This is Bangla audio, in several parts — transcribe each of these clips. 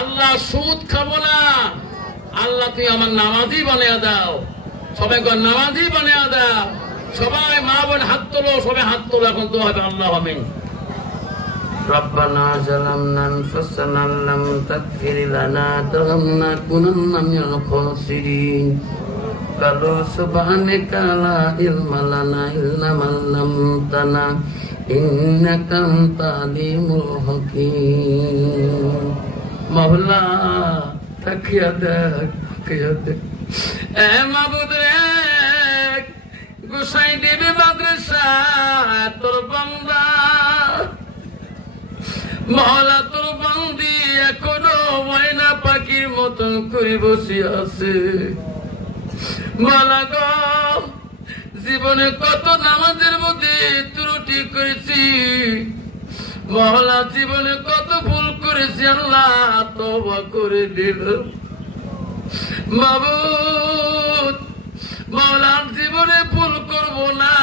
আল্লাহ সুদ খাবো না আল্লাহ তুই আমার নামাজি বানিয়ে দাও সবাই কর নামাজি বানিয়ে দাও সবাই মা বোন হাত তোলো সবাই হাত তোলো এখন তো হবে আল্লাহ আমিন ربنا ظلمنا أنفسنا لم تغفر لنا لنكونن من الخاسرين قالوا سبحانك لا علم لنا إلا ما علمتنا إنك أنت عليم الحكيم মহল্লা তাকিয়া দেখ তাকিয়া গোসাই দেবী মাদ্রাসা, তোর বন্দা। মহলা তোর বন্দি এখনও ময়না পাখির মতন করে বসে আছে। মালা জীবনে কত নামাজের মধ্যে ত্রুটি করেছি। মহলা জীবনে কত ভুল করেছি আল্লাহ তবা করে দিল মাবুদ মৌলার জীবনে ভুল করব না,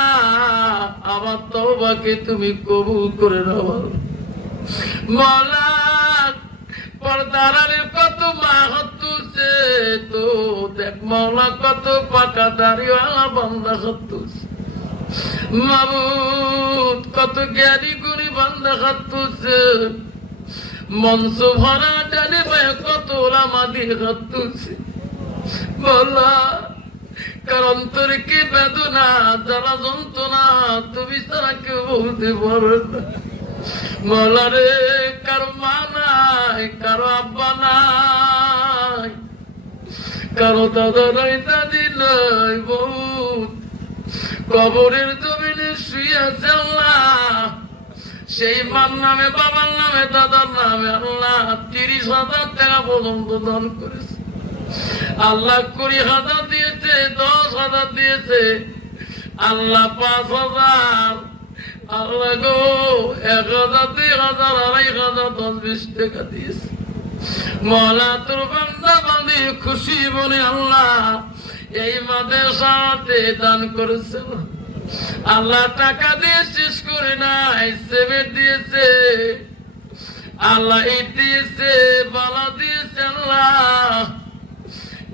আমার তবাকে তুমি কবুল করে নাও। মৌলা পর্দারের কত মা হতুছে তো, দেখ মৌলা কত পাকা দাড়িওয়ালা বন্ধা হতুছে মাবুদ, কত জ্ঞানী গুণী বন্ধা হতুছে মঞ্চ ভরা ভাই কত ওলামা দিয়ে হতুছে বলা কারণ তোর কি বেদনা যারা যন্ত্রণা, তুমি তারা কেউ বলতে পারো না। বলারে কারও মা নাই, কারও আব্বা নাই, কারও দাদা নাই, দাদি নাই বহুত কবরের জমিনে শুয়েছে আল্লাহ সেই মার নামে, বাবার নামে, দাদার নামে আল্লাহ তিরিশ হাজার টাকা পর্যন্ত দান করেছে। আল্লাহ কুড়ি হাজার দিয়েছে, দশ হাজার দিয়েছে। আল্লাহ পাঁচ হাজার। আল্লাহ গো, এক হাজার, দুই হাজার, আড়াই হাজার, দশ, বিশ টাকা দিয়েছে। মলা তোর বান্দা খুশি বলে আল্লাহ এই মাদ্রাসাতে দান করেছে আল্লাহ টাকা দিয়ে শেষ করে নাই সেভেন দিয়েছে। আল্লাহ দিয়েছে, বালা দিয়েছে আল্লাহ।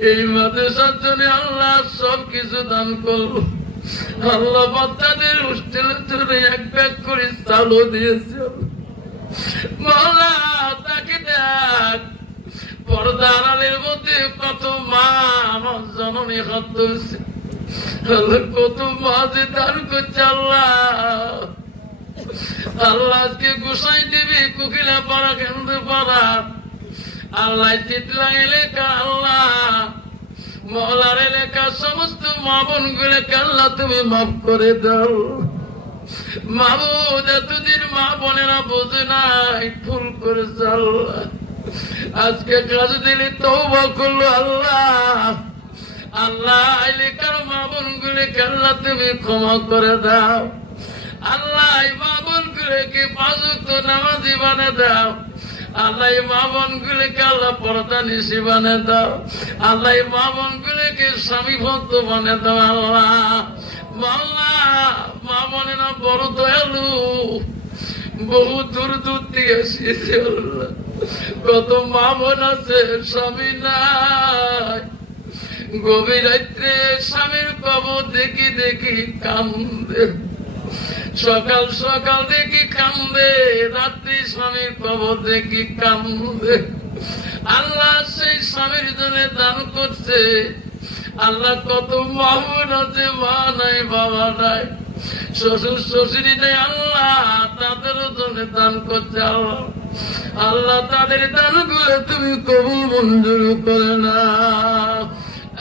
এই মাদ্রাসার জন্য আল্লাহ সব কিছু দান করল। আল্লাহ বাচ্চাদের হোস্টেলের জন্য এক ব্যাগ করে চালও দিয়েছে। তাকে ডাক পর্দা আড়ালের মধ্যে কত মা আমার জননী হাত ধরছে। কত মা যে দান করছে আল্লাহ আল্লাহ আজকে গোসাই দেবে, কুকিলা পাড়া কেন্দ্র পাড়া। আল্লাহ এলাকা আল্লাহ। মহলার এলাকা সমস্ত মা বোন গুলোকে আল্লাহ তুমি মাফ করে দাও। মাবুদ এতদিন মা বোনেরা বোঝে নাই ফুল করে আল্লাহ। আজকে কাজ দিলে তৌবা করল আল্লাহ। আল্লাহ তুমি ক্ষমা করে দাও। আল্লাহ মা গুলোকে পাঁচক নামাজি বানে দাও? আল্লাহ মা গুলোকে আল্লাহ পর্দা নিশি বানে দাও। আল্লাহ মা গুলোকে স্বামী ভক্ত বানে দাও, আল্লাহ। না বড় দয়ালু। বহু দূর দূর এসেছে কত মা বোন আছে, স্বামী নাই। গভীর স্বামীর কবর দেখি দেখি কান্দে। সকাল সকাল দেখি কান্দে, রাত্রি স্বামীর কবর দেখি কান্দে। আল্লাহ সেই স্বামীর জন্য দান করছে। আল্লাহ কত মাহবুন আছে, মা নাই, বাবা নাই। শ্বশুর শ্বশুরি নেই, আল্লাহ তাদেরও জন্য দান করছে আল্লাহ। আল্লাহ তাদের দান করে তুমি কবুল মঞ্জুর করে না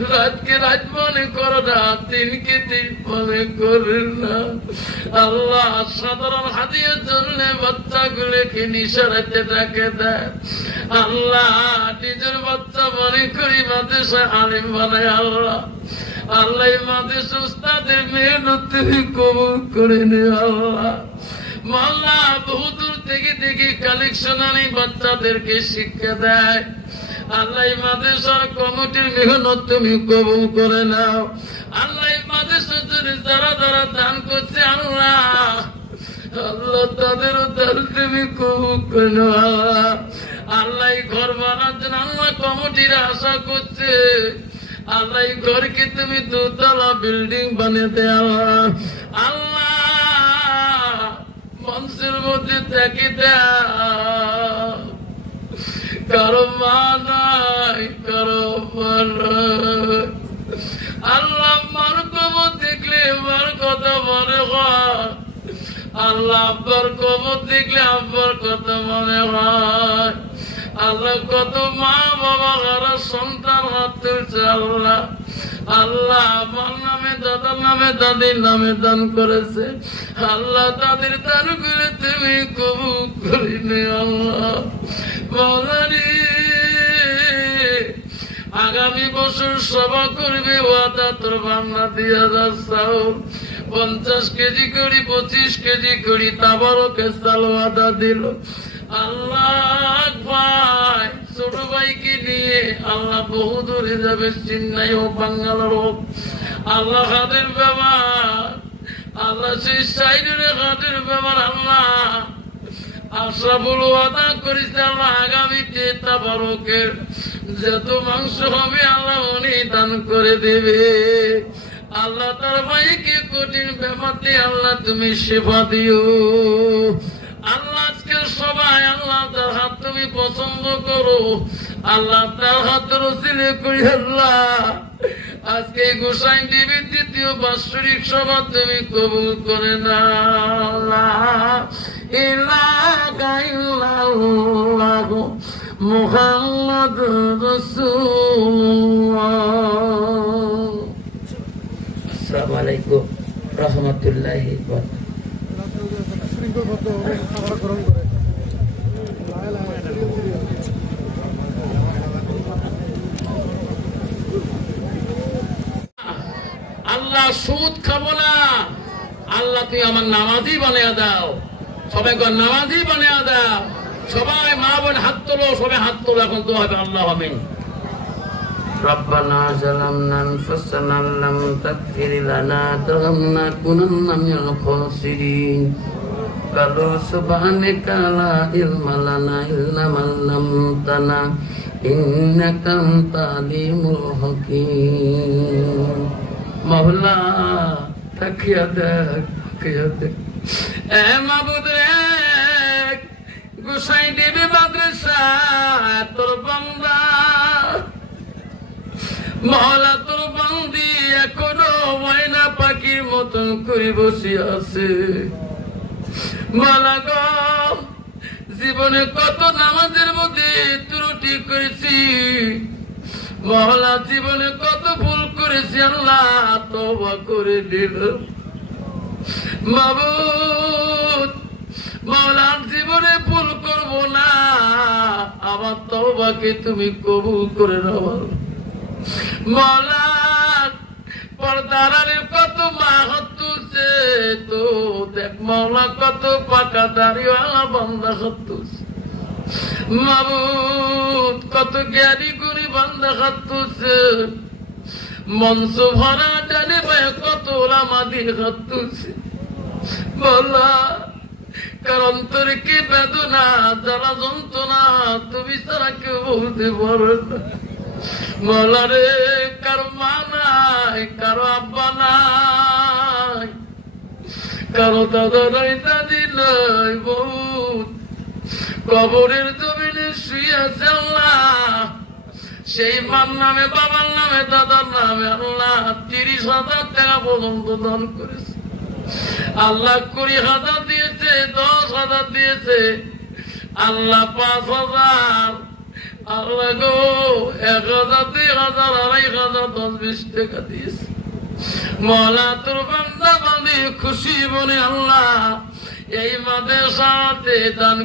রাতকে রাত মনে করো না দিনকে দিন মনে করেন না। আল্লাহ সাধারণ হাদিয়ের জন্য বাচ্চাগুলোকে নিশারাতে ডাকে দেয়। আল্লাহ নিজের বাচ্চা মনে করি মাদ্রাসা আলিম বানায়, আল্লাহ। আল্লাহ মাদের সুস্তাদের মেহনত তুমি কবুল করে নে আল্লাহ। মাল্লা বহু দূর থেকে দেখি কালেকশন আনি বাচ্চাদেরকে শিক্ষা দেয়। আল্লাহ মাদ্রাসার কমিটির মেহনত তুমি কবুল করে নাও। আল্লাহ মাদ্রাসার যারা যারা দান করছে আল্লাহ আল্লাহ তাদেরও তুমি কবুল করে নাও আল্লাহ। ঘর বানার জন্য আল্লাহ কমিটির আশা করছে। আল্লাহ ঘরকে তুমি দোতলা বিল্ডিং বানিয়ে দে আল্লাহ। মঞ্চের মধ্যে থাকি দাও কারও মা নাই কারও মা নাই। আল্লাহ মার কবর দেখলে মার কথা মনে হয় আল্লাহ আব্বার কবর দেখলে আব্বার কথা মনে হয়? আল্লাহ কত মা বাবা কারা সন্তান হাত তুলছে আল্লাহ। আল্লাহ আমার নামে, দাদার নামে, দাদির নামে দান করেছে। আল্লাহ তাদের দান করে তুমি কবু করিনি আল্লাহ মৌলানি আগামী বছর সভা করবে, ওয়াদা তোর বাংলা দিয়া যাচ্ছাও পঞ্চাশ কেজি করি, পঁচিশ কেজি করি তাবারকে সাল ওয়াদা দিল। আল্লাহ ভাই, ছোট ভাইকে নিয়ে আল্লাহ বহু দূরে যাবে, চেন্নাই হোক, বাঙ্গালোর হোক। আল্লাহ হাতের ব্যাপার আল্লাহ সেই সাইডের হাতের ব্যাপার আল্লাহ আশরাফুল ওয়াদা করেছে, আল্লাহ আগামীতে তাবারকের যত মাংস হবে, আল্লাহ উনি দান করে দেবে। আল্লাহ তার ভাইকে কঠিন ব্যাপারটি আল্লাহ তুমি সেবা দিও। আল্লাহ আজকে সবাই আল্লাহ তার হাত তুমি পছন্দ করো। আল্লাহ তার হাত রসিলে করি আল্লাহ, আজকে গোসাই দেবীর দ্বিতীয় বাৎসরিক সভা তুমি কবুল করে না মুহাম্মদ রাসূলুল্লাহ আসসালামু আলাইকুম রহমতুল্লাহি ওয়া শৃঙ্খলবদ্ধ হবে খাবার গ্রহণ করে লাহে লাহে ধীরে ধীরে আল্লাহ সুদ খাব না। আল্লাহ তুই আমার নামাজি বানিয়ে দাও। সবাই কর নামাজি বানিয়ে দাও। সবাই মা বোন হাত তোলো, সবাই হাত তোলো, এখন তো হবে আল্লাহ হবে ربنا ظلمنا انفسنا لم تغفر لنا لنكونن من الخاسرين قالوا سبحانك لا علم لنا الا ما علمتنا انك انت عليم الحكيم মহল্লা তাকিয়া দেখ তাকিয়া দেখ এ মাবুদ রে গুসাই দেবে মাদ্রাসা তোর বান্দা মহলা তোর বান্দি, এখনও ময়না পাখির মতন করে বসে আছে। মালা জীবনে কত নামাজের মধ্যে ত্রুটি করেছি। মহলা জীবনে কত ভুল করেছি, আল্লাহ তবা করে দিল। মাবুদ, মহলার জীবনে ভুল করব না, আমার তবাকে তুমি কবুল করে নাও। মহলা পর্দারের কত মা হতুছে তো দেখ মহলা কত পাকা কত ভরা জানে ভাই কত বলা, কারণ তোর কি বেদনা যারা যন্ত্রণা, তুমি তারা কেউ বলতে পারো না। বলারে কারও মা নাই কারও আব্বা নাই। কারও দাদা নাই, দাদি নাই বহুত কবরের জমিনে শুয়ে আছে আল্লাহ। সেই মার নামে, বাবার নামে, দাদার নামে আল্লাহ তিরিশ হাজার টাকা পর্যন্ত দান করেছে। আল্লাহ কুড়ি হাজার দিয়েছে, দশ হাজার দিয়েছে। আল্লাহ পাঁচ হাজার। আল্লাহ এক বিশ টাকা খুশি আল্লাহ, এই দান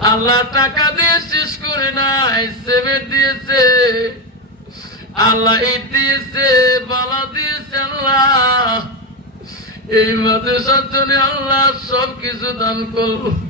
আল্লাহ টাকা দিয়ে শেষ করে নাই সেভেন দিয়েছে। আল্লাহ দিয়েছে, বালা দিয়েছে আল্লাহ। এই মাদ্রাসার জন্য আল্লাহ সব কিছু দান করল।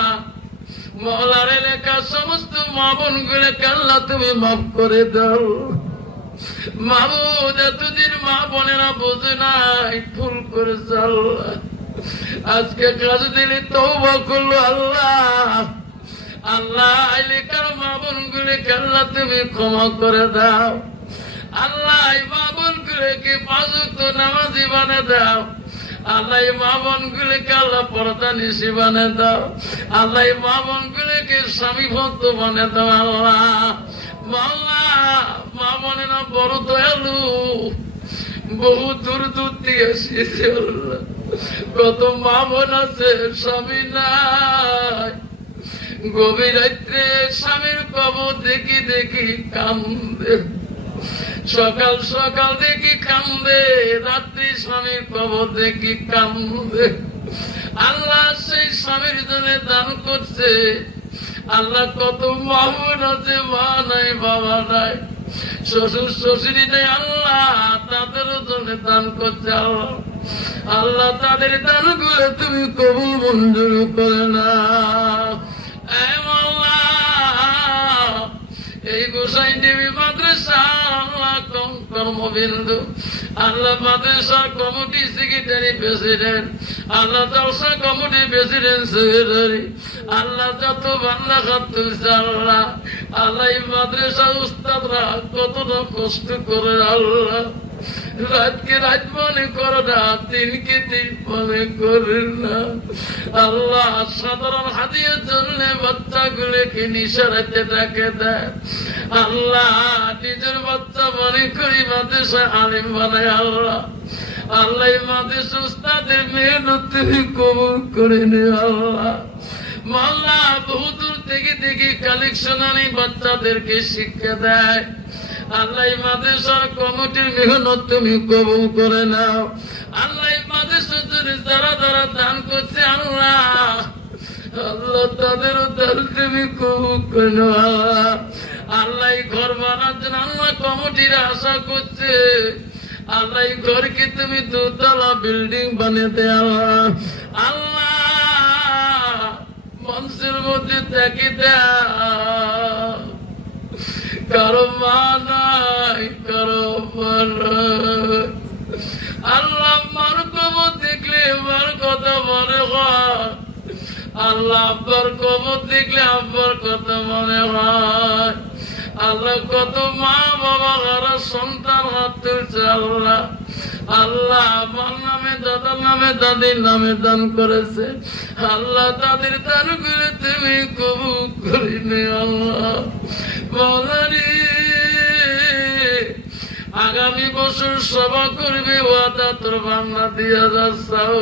মহলার এলাকা সমস্ত মা বোন গুলোকে আল্লাহ তুমি মাফ করে দাও। মাহবুদ এতদিন মা বোনেরা বোঝে নাই ফুল করে আল্লাহ। আজকে কাজ দিলে তৌবা করল আল্লাহ। আল্লাহ এলাকার মা বোন গুলোকে আল্লাহ তুমি ক্ষমা করে দাও। আল্লাহ মা বোন গুলোকে পাঁচক নামাজি বানে দাও। আল্লাহ মা বোন গুলোকে আল্লাহ পর্দা নিশি বানে দাও। আল্লাহ মা বোন গুলোকে স্বামী ভক্ত বানে দাও আল্লাহ। মাল্লা মা মনে না বড় দয়ালু। বহু দূর দূর থেকে এসেছে কত মা বোন আছে, স্বামী নাই। গভীর রাত্রে স্বামীর কবর দেখি দেখি কান্দে। সকাল সকাল দেখি কান্দে রাত্রি স্বামীর কবর দেখি কান্দে। আল্লাহ সেই স্বামীর জন্য দান করছে। আল্লাহ কত মাহুন আছে মা নাই বাবা নাই। শ্বশুর শ্বশুরি নেই আল্লাহ তাদেরও জন্য দান করছে আল্লাহ। আল্লাহ তাদের দান করে তুমি কবুল মঞ্জুর করে না মাওলা, এই গোসাই দেবী মাদ্রাসা কর্মবিন্দু। আল্লাহ মাদ্রাসা কমিটি সেক্রেটারি প্রেসিডেন্ট আল্লাহ জলসা কমিটি প্রেসিডেন্ট সেক্রেটারি আল্লাহ যত বাংলা খাতুছে আল্লাহ। আল্লাহ এই মাদ্রাসার উস্তাদরা কতটা কষ্ট করে আল্লাহ। রাতকে রাত মনে করো না, দিনকে দিন মনে করেন না। আল্লাহ সাধারণ হাদিয়ে চললে বাচ্চাগুলোকে নিশারাতে ডাকে দেয়। আল্লাহ নিজের বাচ্চা মনে করি মাদ্রাসা আলিম বানায় আল্লাহ। আল্লাহ মাদ্রাসা উস্তাদের মেহনত তুমি কবুল করে নে আল্লাহ। মাল্লা বহু দূর থেকে দেখি কালেকশন আনি বাচ্চাদেরকে শিক্ষা দেয়। আল্লাহ মাদ্রাসার কমিটির মেহনত তুমি কবুল করে নাও। আল্লাহ জন্য যারা যারা দান করছে আল্লাহ আল্লাহ তাদেরও তুমি কমিটির আশা করছে। আল্লাহ ঘরকে তুমি দোতলা বিল্ডিং বানিয়ে দে আল্লাহ মঞ্চের মধ্যে দেখি দেয় কারও মা নাই কারও। আল্লাহ মার কবর দেখলে মার কথা মনে হয়। আল্লাহ কবর দেখলে আব্বার কথা মনে হয়। আল্লাহ কত মা বাবা কারা সন্তান হাত তুলছে আল্লাহ। আল্লাহ আমার নামে, দাদার নামে, দাদির নামে দান করেছে। আল্লাহ তাদের দান করে তুমি কবু করিনি আল্লাহ। মৌলারি আগামী বছর সভা করবে ওয়াদা, তোর বাংলা দিয়া যাচ্ছাও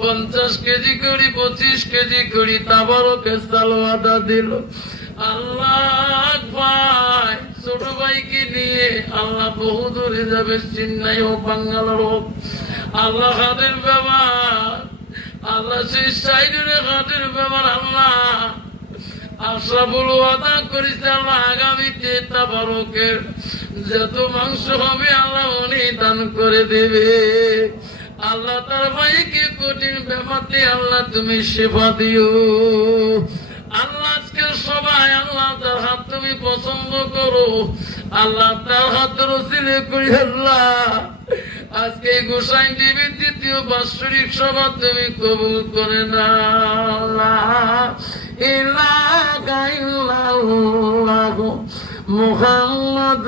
পঞ্চাশ কেজি করি, পঁচিশ কেজি করি, তাবারকে সাল ওয়াদা দিল। আল্লাহ ভাই ছোট ভাইকে নিয়ে আল্লাহ বহু দূরে যাবে চেন্নাই হোক, বাঙ্গালোর হোক। আল্লাহ হাতের ব্যবহার, আল্লাহ সেই সাইডের হাতের ব্যবহার, আল্লাহ আশরাফুল ওয়াদা করেছে আল্লাহ আগামীতে তাবারকের যত মাংস হবে, আল্লাহ উনি দান করে দেবে। আল্লাহ তার ভাইকে কঠিন ব্যাপারটি আল্লাহ তুমি সেবা দিও। আল্লাহ আজকে সবাই আল্লাহ তার হাত তুমি পছন্দ করো। আল্লাহ তার হাত রসিলে করি আল্লাহ। আজকে গোসাই দেবীর দ্বিতীয় বাৎসরিক সভা তুমি কবুল করে না আল্লাহ ইলাহা ইল্লাল্লাহ মুহাম্মদ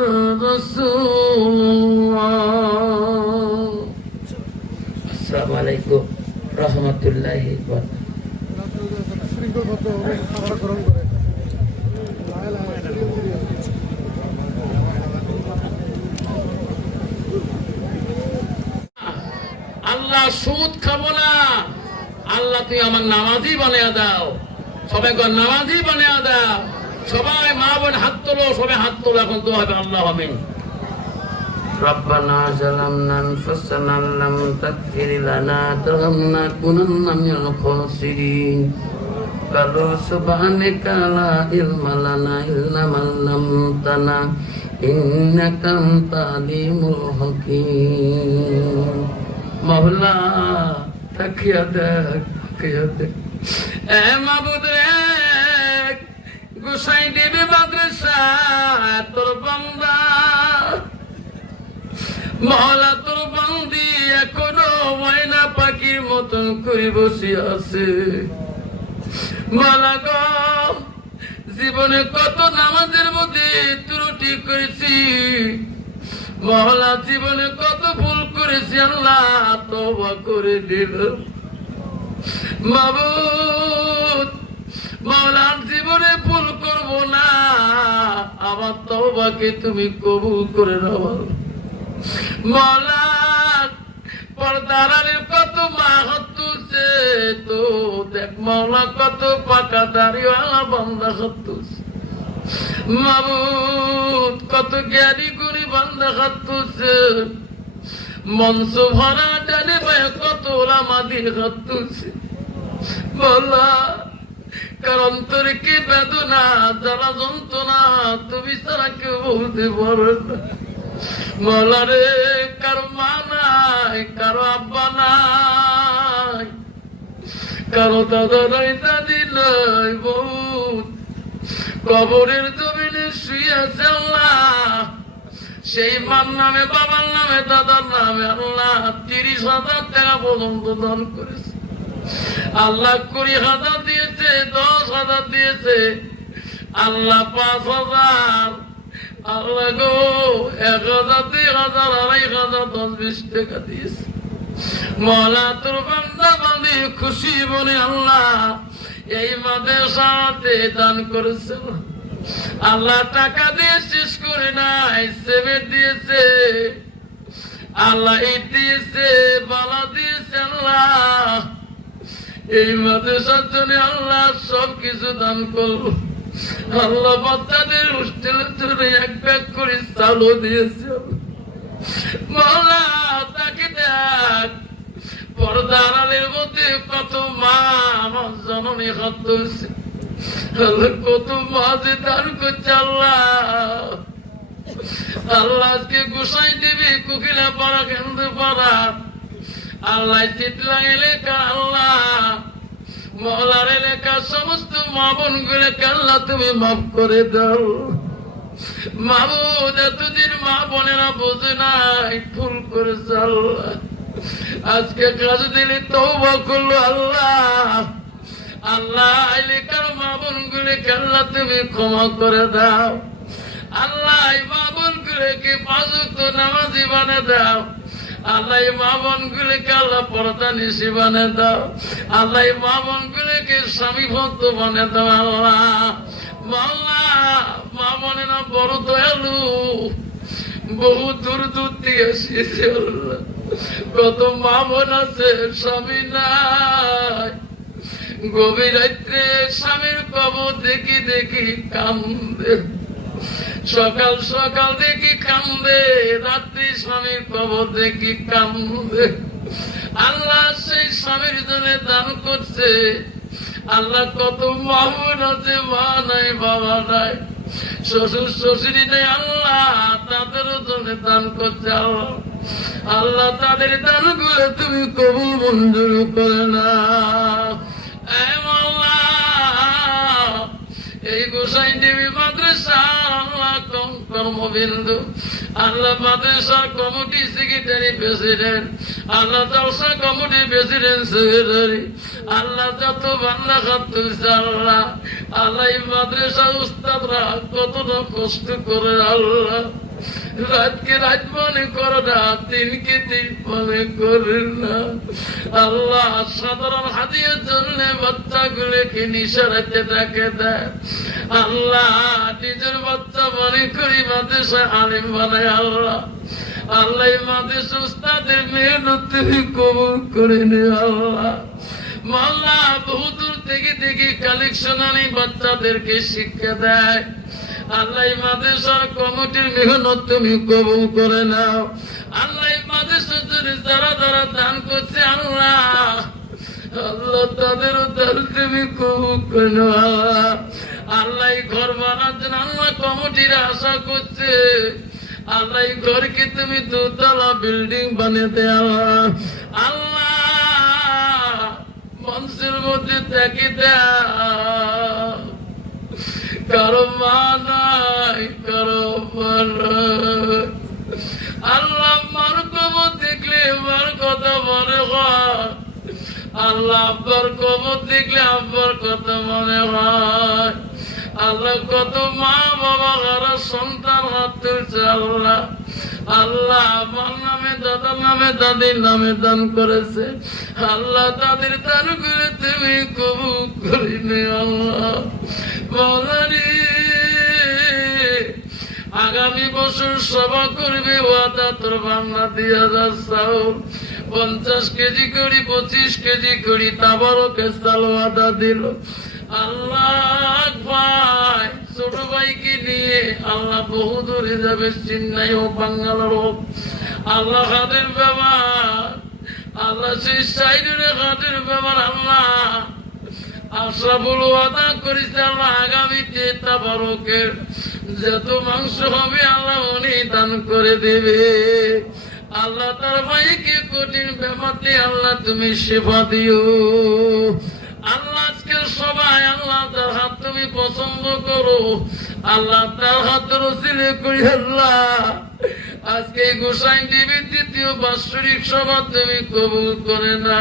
রাসূলুল্লাহ। আল্লাহ সুদ খাব না। আল্লাহ তুই আমার নামাজি বানিয়ে দাও। সবাই কর নামাজি বানিয়ে দাও সবাই মা বোন হাত তোলো সবাই হাত তোলো এখন তো হবে আল্লাহ হবে ربنا ظلمنا انفسنا لم تغفر لنا ترحمنا كنا من الخاسرين قالوا سبحانك لا علم لنا الا ما علمتنا انك انت عليم الحكيم مولا تكيا দেখ তাকিয়া দেখ এ মাবুদ রে মতন করে আছে। জীবনে কত নামাজের মধ্যে ত্রুটি করেছি। মহলা জীবনে কত ভুল করেছি, আল্লাহ তবা করে দিল। মাবুদ মাওলার জীবনে ভুল করব না। আমার তওবাকে তুমি কবুল করে নাও। মাওলা পর্দার কত মা হতুছে তো দেখ মাওলা কত পাকা দাড়িওয়ালা বান্দা হতুছে মাবুদ কত জ্ঞানী গুণী বান্দা হতুছে মঞ্চ ভরা জানে কত ওলামা দিয়ে হতুছে বলা কারণ তোর কি বেদনা যারা যন্ত্রণা, তুমি তারা কেউ বলতে পারো না। বলা রে, কারও মা নাই, কারও আব্বা নাই, কারও দাদা নাই, দাদি নাই বহুত কবরের জমিনে শুয়ে আল্লাহ, সেই মার নামে, বাবার নামে, দাদার নামে আল্লাহ তিরিশ হাজার টাকা পর্যন্ত দান করেছে। আল্লাহ কুড়ি হাজার দিয়েছে, দশ হাজার দিয়েছে। আল্লাহ পাঁচ হাজার। আল্লাহ গো, এক হাজার, দুই হাজার, আড়াই হাজার, দশ, বিশ টাকা দিয়েছে। মলা তোর বান্দা বান্দি খুশি বলে আল্লাহ এই মাদের সাথে দান করেছে। আল্লাহ টাকা দিয়ে শেষ করে নাই সেভেন দিয়েছে। আল্লাহ ইট দিয়েছে, বালা দিয়েছে আল্লাহ। এই মাদ্রাসার জন্য আল্লাহ সব কিছু দান করল আল্লাহ বাচ্চাদের হোস্টেলের জন্য এক ব্যাগ করে চালও দিয়েছে। তাকে দেখ। পর্দার আলের মধ্যে কত মা আমার জননী আল্লাহ গোসাই দেবে কুকিলা পাড়া কেন্দ্র পাড়া আল্লাহ চিতলা এলাকা, আল্লাহ মহলার এলাকা, সমস্ত মা বোন গুলোকে আল্লাহ তুমি মাফ করে দাও। মামুদ এতদিন মা বোনেরা বোঝে নাই ফুল করেছে আল্লাহ। আজকে কাজ দিলে তৌবা করল আল্লাহ। আল্লাহ এলাকার মা বোন গুলোকে আল্লাহ তুমি ক্ষমা করে দাও। আল্লাহ এই মা বোন গুলোকে পাঁচ নামাজি বানে দাও। আল্লাহ মা বোন গুলোকে আল্লাহ পর্দা নিশি বানে দাও। আল্লাহ মা বোন গুলোকে স্বামী ভক্ত বানে দাও আল্লাহ। মাল্লা মা বোনেরা বড় দয়ালু। বহু দূর দূর থেকে এসেছে কত মা বোন আছে, স্বামী নাই। গভীর রাত্রে স্বামীর কবর দেখি দেখি কান্দে। সকাল সকাল দেখি কান্দে রাত্রি স্বামীর কবর দেখি কান্দে। আল্লাহ সেই স্বামীর জন্য দান করছে। আল্লাহ কত মাহুন আছে মা নাই বাবা নাই। শ্বশুর শ্বশুরি নেই আল্লাহ তাদেরও জন্য দান করছে আল্লাহ। আল্লাহ তাদের দান করে তুমি কবুল মঞ্জুর করে না মাওলা, এই গোসাই দেবী মাদ্রাসা, আল্লাহ কর্মবিন্দু। আল্লাহ মাদ্রাসার কমিটি সেক্রেটারি প্রেসিডেন্ট আল্লাহ জলসা কমিটি প্রেসিডেন্ট সেক্রেটারি আল্লাহ যত বান্না খাতুছে আল্লাহ। আল্লাহ এই মাদ্রাসার উস্তাদরা কতটা কষ্ট করে আল্লাহ। রাতকে রাত মনে করো না দিনকে দিন মনে করেন না। আল্লাহ সাধারণ হাদিয়ে জন্য বাচ্চাগুলোকে নিশারাতে ডাকে দেয়। আল্লাহ নিজের বাচ্চা মনে করি মাদ্রাসা আলিম বানায় আল্লাহ। আল্লাহ মাদের সুস্তাদের মেহনত তুমি কবুল করে নে আল্লাহ। মাল্লা বহু দূর থেকে দেখি কালেকশন আনি বাচ্চাদেরকে শিক্ষা দেয়। আল্লাহ মাদেশার কমিটির মেহনত তুমি কবুল করে নাও। আল্লাহ মাদেশের যারা যারা দান করছে আল্লাহ আল্লাহ তাদের উদ্ধার তুমি কমিটির করছে। তুমি দুতলা বিল্ডিং বানিয়ে দে আল্লাহ, মঞ্চের মধ্যে থাকি দাও। আল্লাহ কত মা বাবা কারা সন্তান হাত তুলছে আল্লাহ। আল্লাহ আমার নামে দাদার নামে দাদির নামে দান করেছে। আল্লাহ তাদের দান করে তুমি কবুল করিনি আল্লাহ বছর সভা করবে, ওয়াদা তোর দুই হাজার চাউল পঞ্চাশ কেজি করি, পঁচিশ কেজি করি, তাবারকে চাল ওয়াদা দিল। আল্লাহ ভাই, ছোট ভাইকে নিয়ে আল্লাহ বহু দূরে যাবে চেন্নাই হোক, বাঙ্গালোর হোক। আল্লাহ হাতের ব্যবহার, আল্লাহ সেই সাইডের হাতের ব্যবহার, আল্লাহ আশরাফুল ওয়াদা করেছে, আল্লাহ আগামীতে তাবারকের যত মাংস হবে আল্লাহ উনি দান করে দেবে। আল্লাহ তার ভাইকে কঠিন ব্যাপারটি আল্লাহ তুমি সেবা দিও। আল্লাহ আজকে সবাই আল্লাহ তার হাত তুমি পছন্দ করো। আল্লাহ তার হাত আল্লাহ। আজকে বাৎসরিক সভা তুমি কবুল করে না